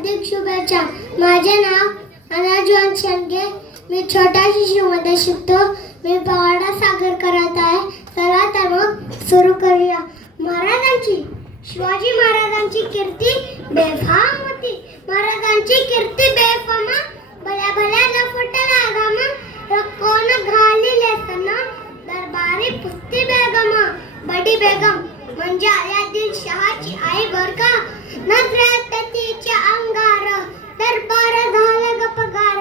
हार्दिक शुभेच्छा. माझे नाव अनाजवान शेंडगे. मी छोट्या शिशूमध्ये शिकतो. मी पोवाडा सादर करत आहे. चला तर मग सुरू करूया. शिवाजी महाराजांची कीर्ती बेफाम होती. महाराजांची कीर्ती बेफाम. भल्या भल्या न फुटला घाम. कोण घालिले सना दरबारी पुस्ती बेगम. बडी बेगम म्हणजे आदिलशहाची आई बर का. नजरेत तिच्या अंगार दरबार झाला गपगार.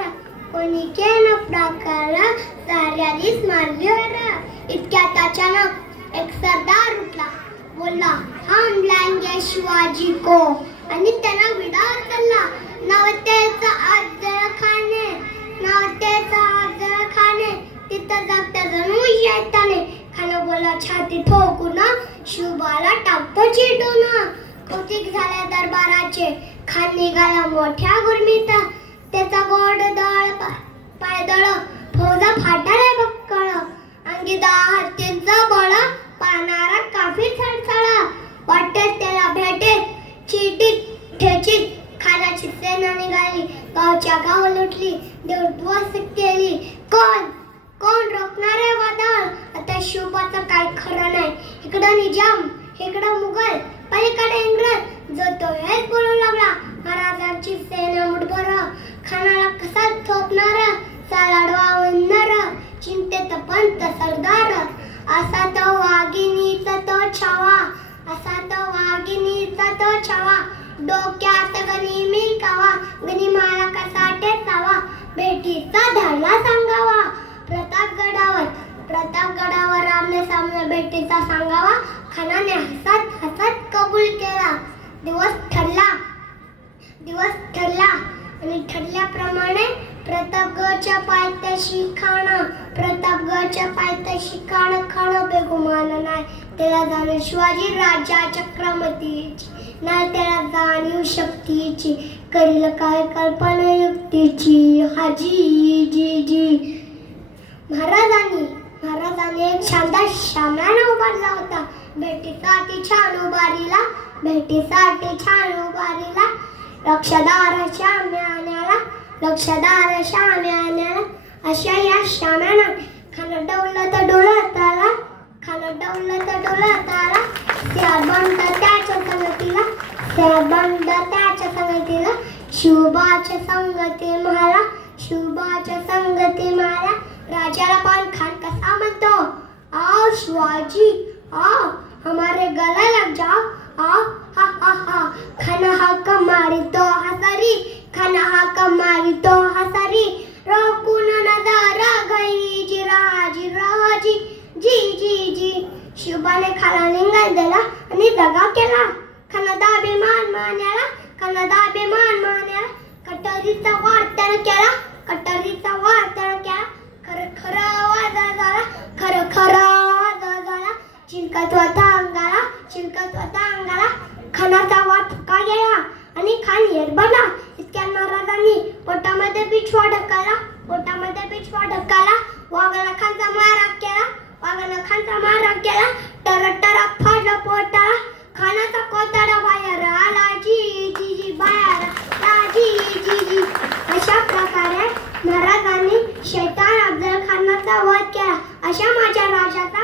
कोणी केलं प्रकार साऱ्यानीच मारल्यावर. इतक्यात अचानक एक सरदार उठला. बोलला, हम लाएंगे शिवाजी को. आणि त्यांना विडावर चालला. नवतेचा अफजल खाने तिथं जागता जणू शैताने. खान बोला छाती ठोकून शिवबाला टाकतो चिडून. कौतिक झाल्या दरबाराचे. खान निघाला मोठ्या गुरमीत. त्याचा गोड दळ पायदळ फौजा फाटाला बक्कळ. अंगी 10 हत्तींचा बळ पाहणारा काफी थळथळ. वाटते त्याला भेटे चिटीत ठेचीत खानाची सेना निघाली. गावच्या गाव लुटली देवध्वस्त केली. कोण रोखणारे वादळ. आता शिवबाचं काय खरं नाही. इकडं निजाम इकडं मुघल पलीकडे इंग्रज. जो तो हेच बोलू लागला. महाराजांची सेना मुठभर खानाला कसा थोपणार. सालाडवा वंदर चिंतेत पंत सरदार. असा तो वाघिणीचा तो छावा. डोक्यात गनिमी कावा. गनिमाला कसा टेचावा. बेटीचा धडा सांगावा. प्रतापगडावर आमने सामने बेटीचा सांगावा. खानाने हसत हसत कबूल केला. दिवस ठरला आणि ठरल्याप्रमाणे प्रतापगडच्या पायथ्याशी खाणं बेगुमान नाही. त्याला जाणीव शिवाजी राजा चक्रवर्तीची नाही. त्याला जाणीव शक्तीची. करील काय कल्पना युक्तीची. हाजी महाराजांनी एक शानदार शाम्याना उभारला होता. भेटीसाठी छान उभारीला. लक्षदार शाम्यान्याला अशा या शाम्यानं खान डवलं तर डोलत आला. बंद त्याच्या संगतीला शिवबाच्या संगती मला. राजाला पण खान कसा म्हणतो. आओ शिवाजी आओ हमारे गले लग जाओ. आओ हा हा हा. खान हाक मारितो हसारी. रोकून नजारा गैरी राजी जी. शिवबाने खाला निघाल दिला आणि दगा केला. खानाचा अभिमान मान्याला. कटोरीचा वार त्यानं केला. खरं वाजा झाला. चिंकत होता अंगाला. खानाचा वार फुका गेला आणि खान येरबडला. इतक्या महाराजांनी पोटामध्ये पिछवा ढकलला. वाघाला खानचा मारा केला. टरा फाडला पोटाला. खानाचा कोताडा बाहेर आला. जी बाहेर जी. अशा प्रकारे महाराजांनी शैतान अफजल खानाचा वध केला. अशा माझ्या राजाचा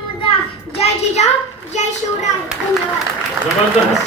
मुद्दा. जय जिजाऊ जय शिवराय. धन्यवाद. जबरदस्त.